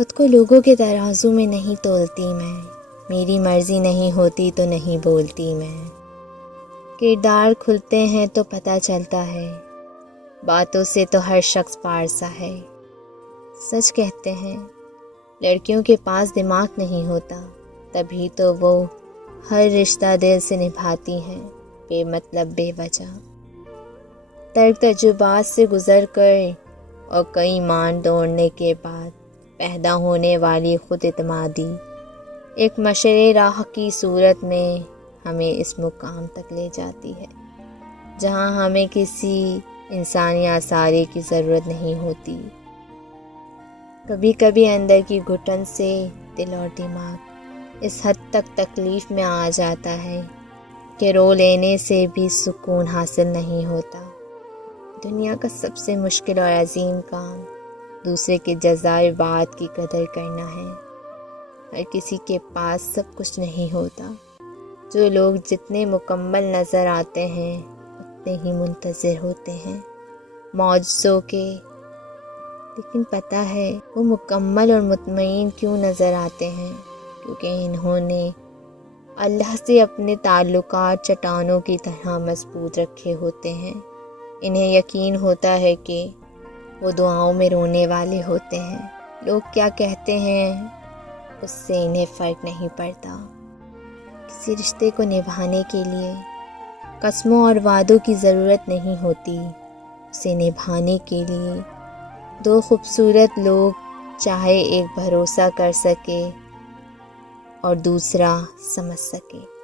خود کو لوگوں کے ترازو میں نہیں تولتی میں، میری مرضی نہیں ہوتی تو نہیں بولتی میں۔ کردار کھلتے ہیں تو پتہ چلتا ہے، باتوں سے تو ہر شخص پارسا ہے۔ سچ کہتے ہیں لڑکیوں کے پاس دماغ نہیں ہوتا، تبھی تو وہ ہر رشتہ دل سے نبھاتی ہیں بے مطلب بے وجہ۔ ترک تجربات سے گزر کر اور کئی مان توڑنے کے بعد پیدا ہونے والی خود اعتمادی ایک مشرے راہ کی صورت میں ہمیں اس مقام تک لے جاتی ہے جہاں ہمیں کسی انسانی آسارے کی ضرورت نہیں ہوتی۔ کبھی کبھی اندر کی گھٹن سے دل اور دماغ اس حد تک تکلیف میں آ جاتا ہے کہ رو لینے سے بھی سکون حاصل نہیں ہوتا۔ دنیا کا سب سے مشکل اور عظیم کام دوسرے کے جزائے بعد کی قدر کرنا ہے۔ ہر کسی کے پاس سب کچھ نہیں ہوتا۔ جو لوگ جتنے مکمل نظر آتے ہیں اتنے ہی منتظر ہوتے ہیں معجزوں کے، لیکن پتہ ہے وہ مکمل اور مطمئن کیوں نظر آتے ہیں؟ کیونکہ انہوں نے اللہ سے اپنے تعلقات چٹانوں کی طرح مضبوط رکھے ہوتے ہیں۔ انہیں یقین ہوتا ہے کہ وہ دعاؤں میں رونے والے ہوتے ہیں۔ لوگ کیا کہتے ہیں اس سے انہیں فرق نہیں پڑتا۔ کسی رشتے کو نبھانے کے لیے قسموں اور وعدوں کی ضرورت نہیں ہوتی، اسے نبھانے کے لیے دو خوبصورت لوگ چاہے ایک بھروسہ کر سکے اور دوسرا سمجھ سکے۔